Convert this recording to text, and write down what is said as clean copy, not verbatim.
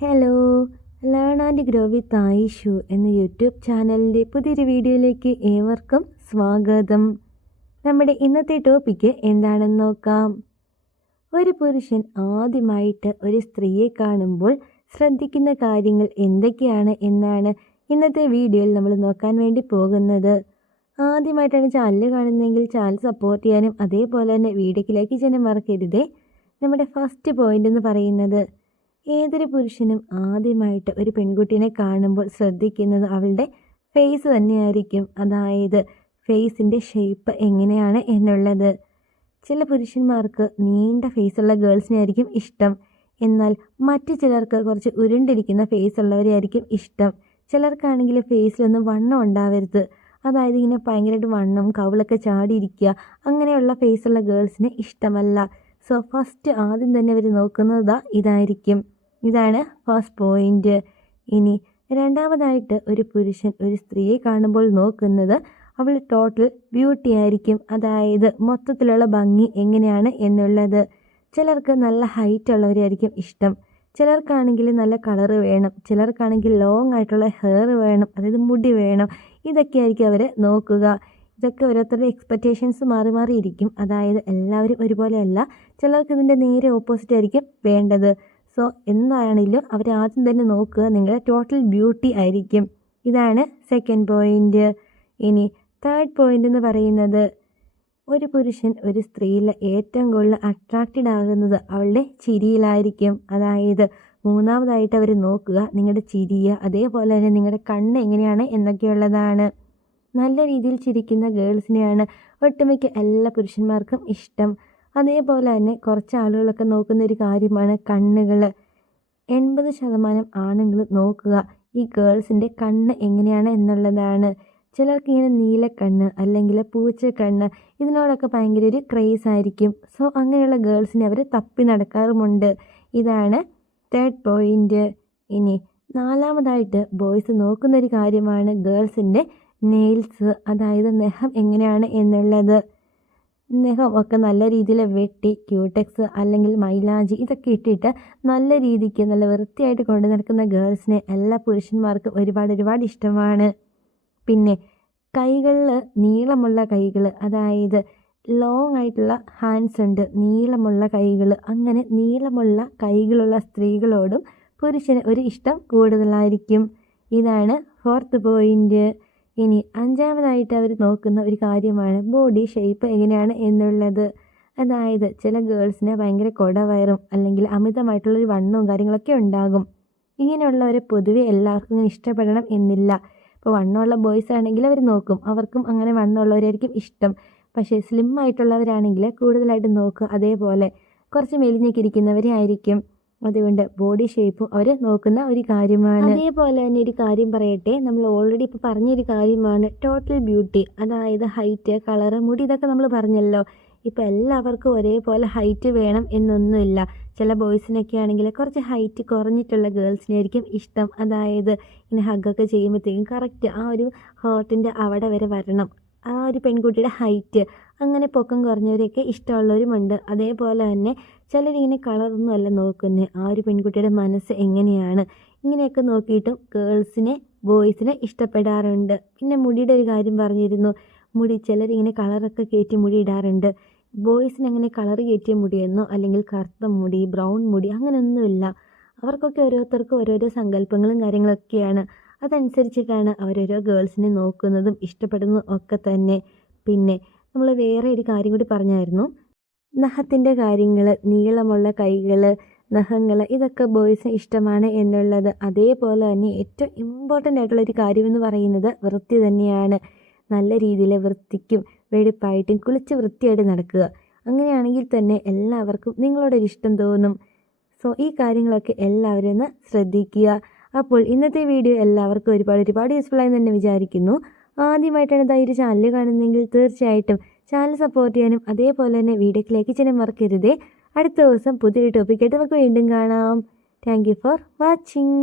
Hello, learn and grow with Ayishu എന്ന YouTube ചാനലിൻ്റെ പുതിയൊരു വീഡിയോയിലേക്ക് ഏവർക്കും സ്വാഗതം. നമ്മുടെ ഇന്നത്തെ ടോപ്പിക്ക് എന്താണെന്ന് നോക്കാം. ഒരു പുരുഷൻ ആദ്യമായിട്ട് ഒരു സ്ത്രീയെ കാണുമ്പോൾ ശ്രദ്ധിക്കുന്ന കാര്യങ്ങൾ എന്തൊക്കെയാണ് എന്നാണ് ഇന്നത്തെ വീഡിയോയിൽ നമ്മൾ നോക്കാൻ വേണ്ടി പോകുന്നത്. ആദ്യമായിട്ടാണ് ചാനൽ കാണുന്നതെങ്കിൽ ചാനൽ സപ്പോർട്ട് ചെയ്യാനും അതേപോലെ തന്നെ വീഡിയോക്ക് ലൈക്ക് ചെയ്യാനും മറക്കരുതേ. നമ്മുടെ ഫസ്റ്റ് പോയിന്റ് എന്ന് പറയുന്നത്, ഏതൊരു പുരുഷനും ആദ്യമായിട്ട് ഒരു പെൺകുട്ടീനെ കാണുമ്പോൾ ശ്രദ്ധിക്കുന്നത് അവളുടെ ഫേസ് തന്നെയായിരിക്കും. അതായത് ഫേസിൻ്റെ ഷേപ്പ് എങ്ങനെയാണ് എന്നുള്ളത്. ചില പുരുഷന്മാർക്ക് നീണ്ട ഫേസുള്ള ഗേൾസിനെ ആയിരിക്കും ഇഷ്ടം. എന്നാൽ മറ്റു ചിലർക്ക് കുറച്ച് ഉരുണ്ടിരിക്കുന്ന ഫേസ് ഉള്ളവരെ ആയിരിക്കും ഇഷ്ടം. ചിലർക്കാണെങ്കിൽ ഫേസിലൊന്നും വണ്ണം ഉണ്ടാവരുത്. അതായത് ഇങ്ങനെ ഭയങ്കരമായിട്ട് വണ്ണം കവിളൊക്കെ ചാടിയിരിക്കുക, അങ്ങനെയുള്ള ഫേസുള്ള ഗേൾസിനെ ഇഷ്ടമല്ല. സോ ഫസ്റ്റ് ആദ്യം തന്നെ അവർ നോക്കുന്നത് ഇതായിരിക്കും. ഇതാണ് ഫസ്റ്റ് പോയിന്റ്. ഇനി രണ്ടാമതായിട്ട് ഒരു പുരുഷൻ ഒരു സ്ത്രീയെ കാണുമ്പോൾ നോക്കുന്നത് അവൾ ടോട്ടൽ ബ്യൂട്ടി ആയിരിക്കും. അതായത് മൊത്തത്തിലുള്ള ഭംഗി എങ്ങനെയാണ് എന്നുള്ളത്. ചിലർക്ക് നല്ല ഹൈറ്റ് ഉള്ളവരായിരിക്കും ഇഷ്ടം. ചിലർക്കാണെങ്കിൽ നല്ല കളറ് വേണം. ചിലർക്കാണെങ്കിൽ ലോങ് ആയിട്ടുള്ള ഹെയർ വേണം, അതായത് മുടി വേണം. ഇതൊക്കെ ആയിരിക്കും അവർ നോക്കുക. ഇതൊക്കെ ഓരോരുത്തരുടെ എക്സ്പെക്റ്റേഷൻസ് മാറി മാറിയിരിക്കും. അതായത് എല്ലാവരും ഒരുപോലെയല്ല. ചിലർക്ക് ഇതിൻ്റെ നേരെ ഓപ്പോസിറ്റ് ആയിരിക്കും വേണ്ടത്. സോ എന്താണെങ്കിലും അവർ ആദ്യം തന്നെ നോക്കുക നിങ്ങളുടെ ടോട്ടൽ ബ്യൂട്ടി ആയിരിക്കും. ഇതാണ് സെക്കൻഡ് പോയിന്റ്. ഇനി തേർഡ് പോയിന്റ് എന്ന് പറയുന്നത്, ഒരു പുരുഷൻ ഒരു സ്ത്രീയിൽ ഏറ്റവും കൂടുതൽ അട്രാക്റ്റഡ് ആകുന്നത് അവളുടെ ചിരിയിലായിരിക്കും. അതായത് മൂന്നാമതായിട്ട് അവർ നോക്കുക നിങ്ങളുടെ ചിരിയ, അതേപോലെ തന്നെ നിങ്ങളുടെ കണ്ണ് എങ്ങനെയാണ് എന്നൊക്കെയുള്ളതാണ്. നല്ല രീതിയിൽ ചിരിക്കുന്ന ഗേൾസിനെയാണ് ഒട്ടുമിക്ക എല്ലാ പുരുഷന്മാർക്കും ഇഷ്ടം. അതേപോലെ തന്നെ കുറച്ച് ആളുകളൊക്കെ നോക്കുന്ന ഒരു കാര്യമാണ് കണ്ണുകൾ. 80% ആണുങ്ങൾ നോക്കുക ഈ ഗേൾസിൻ്റെ കണ്ണ് എങ്ങനെയാണ് എന്നുള്ളതാണ്. ചിലർക്ക് ഇങ്ങനെ നീലക്കണ്ണ് അല്ലെങ്കിൽ പൂച്ചക്കണ്ണ്, ഇതിനോടൊക്കെ ഭയങ്കര ഒരു ക്രേസ് ആയിരിക്കും. സോ അങ്ങനെയുള്ള ഗേൾസിനെ അവർ തപ്പി നടക്കാറുമുണ്ട്. ഇതാണ് തേർഡ് പോയിന്റ്. ഇനി നാലാമതായിട്ട് ബോയ്സ് നോക്കുന്നൊരു കാര്യമാണ് ഗേൾസിൻ്റെ നെയിൽസ്, അതായത് നഖം എങ്ങനെയാണ് എന്നുള്ളത്. നഖം ഒക്കെ നല്ല രീതിയിൽ വെട്ടി ക്യൂടെക്സ് അല്ലെങ്കിൽ മൈലാഞ്ചി ഇതൊക്കെ ഇട്ടിട്ട് നല്ല രീതിക്ക് നല്ല വൃത്തിയായിട്ട് കൊണ്ടു നടക്കുന്ന ഗേൾസിനെ എല്ലാ പുരുഷന്മാർക്കും ഒരുപാട് ഇഷ്ടമാണ്. പിന്നെ കൈകളിൽ നീളമുള്ള കൈകൾ, അതായത് ലോങ് ആയിട്ടുള്ള ഹാൻഡ്സ് ഉണ്ട്, നീളമുള്ള കൈകൾ. അങ്ങനെ നീളമുള്ള കൈകളുള്ള സ്ത്രീകളോടും പുരുഷന് ഒരു ഇഷ്ടം കൂടുതലായിരിക്കും. ഇതാണ് ഫോർത്ത് പോയിന്റ്. ഇനി അഞ്ചാമതായിട്ട് അവർ നോക്കുന്ന ഒരു കാര്യമാണ് ബോഡി ഷേപ്പ് എങ്ങനെയാണ് എന്നുള്ളത്. അതായത് ചില ഗേൾസിന് ഭയങ്കര കൊടവയറും അല്ലെങ്കിൽ അമിതമായിട്ടുള്ളൊരു വണ്ണവും കാര്യങ്ങളൊക്കെ ഉണ്ടാകും. ഇങ്ങനെയുള്ളവരെ പൊതുവെ എല്ലാവർക്കും ഇങ്ങനെ ഇഷ്ടപ്പെടണം എന്നില്ല. ഇപ്പോൾ വണ്ണമുള്ള ബോയ്സ് ആണെങ്കിൽ അവർ നോക്കും, അവർക്കും അങ്ങനെ വണ്ണമുള്ളവരായിരിക്കും ഇഷ്ടം. പക്ഷേ സ്ലിം ആയിട്ടുള്ളവരാണെങ്കിൽ കൂടുതലായിട്ട് നോക്കുക അതേപോലെ കുറച്ച് മെലിഞ്ഞൊക്കെ ഇരിക്കുന്നവരെ ആയിരിക്കും. അതുകൊണ്ട് ബോഡി ഷേപ്പും അവർ നോക്കുന്ന ഒരു കാര്യമാണ്. അതേപോലെ തന്നെ ഒരു കാര്യം പറയട്ടെ, നമ്മൾ ഓൾറെഡി ഇപ്പോൾ പറഞ്ഞൊരു കാര്യമാണ് ടോട്ടൽ ബ്യൂട്ടി. അതായത് ഹൈറ്റ്, കളറ്, മുടി, ഇതൊക്കെ നമ്മൾ പറഞ്ഞല്ലോ. ഇപ്പോൾ എല്ലാവർക്കും ഒരേപോലെ ഹൈറ്റ് വേണം എന്നൊന്നുമില്ല. ചില ബോയ്സിനൊക്കെ ആണെങ്കിൽ കുറച്ച് ഹൈറ്റ് കുറഞ്ഞിട്ടുള്ള ഗേൾസിനായിരിക്കും ഇഷ്ടം. അതായത് ഇങ്ങനെ ഹഗ്ഗൊക്കെ ചെയ്യുമ്പോഴത്തേക്കും കറക്റ്റ് ആ ഒരു ഹേർട്ടിൻ്റെ അവിടെ വരെ വരണം, ആ ഒരു പെൺകുട്ടിയുടെ ഹൈറ്റ്. അങ്ങനെ പൊക്കം കുറഞ്ഞവരെയൊക്കെ ഇഷ്ടമുള്ളവരുമുണ്ട്. അതേപോലെ തന്നെ ചിലരിങ്ങനെ കളറൊന്നും അല്ല നോക്കുന്നത്, ആ ഒരു പെൺകുട്ടിയുടെ മനസ്സ് എങ്ങനെയാണ്. ഇങ്ങനെയൊക്കെ നോക്കിയിട്ടും ഗേൾസിനെ ബോയ്സിനെ ഇഷ്ടപ്പെടാറുണ്ട്. പിന്നെ മുടിയുടെ ഒരു കാര്യം പറഞ്ഞിരുന്നു. മുടി ചിലരിങ്ങനെ കളറൊക്കെ കയറ്റി മുടി ഇടാറുണ്ട്. ബോയ്സിന് അങ്ങനെ കളർ കയറ്റിയ മുടിയെന്നോ അല്ലെങ്കിൽ കറുത്ത മുടി, ബ്രൗൺ മുടി അങ്ങനെയൊന്നുമില്ല. അവർക്കൊക്കെ ഓരോരുത്തർക്കും ഓരോരോ സങ്കല്പങ്ങളും കാര്യങ്ങളൊക്കെയാണ്. അതനുസരിച്ചിട്ടാണ് അവരോരോ ഗേൾസിനെ നോക്കുന്നതും ഇഷ്ടപ്പെടുന്നതും ഒക്കെ തന്നെ. പിന്നെ നമ്മൾ വേറെ ഒരു കാര്യം കൂടി പറഞ്ഞായിരുന്നു, നഖത്തിൻ്റെ കാര്യങ്ങൾ, നീളമുള്ള കൈകൾ, നഖങ്ങൾ, ഇതൊക്കെ ബോയ്സിന് ഇഷ്ടമാണ് എന്നുള്ളത്. അതേപോലെ തന്നെ ഏറ്റവും ഇമ്പോർട്ടൻ്റ് ആയിട്ടുള്ളൊരു കാര്യമെന്ന് പറയുന്നത് വൃത്തി തന്നെയാണ്. നല്ല രീതിയിൽ വൃത്തിക്കും വെടിപ്പായിട്ടും കുളിച്ച് വൃത്തിയായിട്ട് നടക്കുക. അങ്ങനെയാണെങ്കിൽ തന്നെ എല്ലാവർക്കും നിങ്ങളോടൊരു ഇഷ്ടം തോന്നും. സോ ഈ കാര്യങ്ങളൊക്കെ എല്ലാവരും ഒന്ന് ശ്രദ്ധിക്കുക. അപ്പോൾ ഇന്നത്തെ വീഡിയോ എല്ലാവർക്കും ഒരുപാട് യൂസ്ഫുൾ ആയി തന്നെ വിചാരിക്കുന്നു. ആദ്യമായിട്ടാണ് ഇതായി ഒരു ചാനൽ കാണുന്നതെങ്കിൽ തീർച്ചയായിട്ടും ചാനൽ സപ്പോർട്ട് ചെയ്യാനും അതേപോലെ തന്നെ വീഡിയോക്ക് ലൈക്ക് ചെയ്യാനും മറക്കരുതേ. അടുത്ത ദിവസം പുതിയൊരു ടോപ്പിക്കായിട്ട് നമുക്ക് വീണ്ടും കാണാം. Thank you for watching.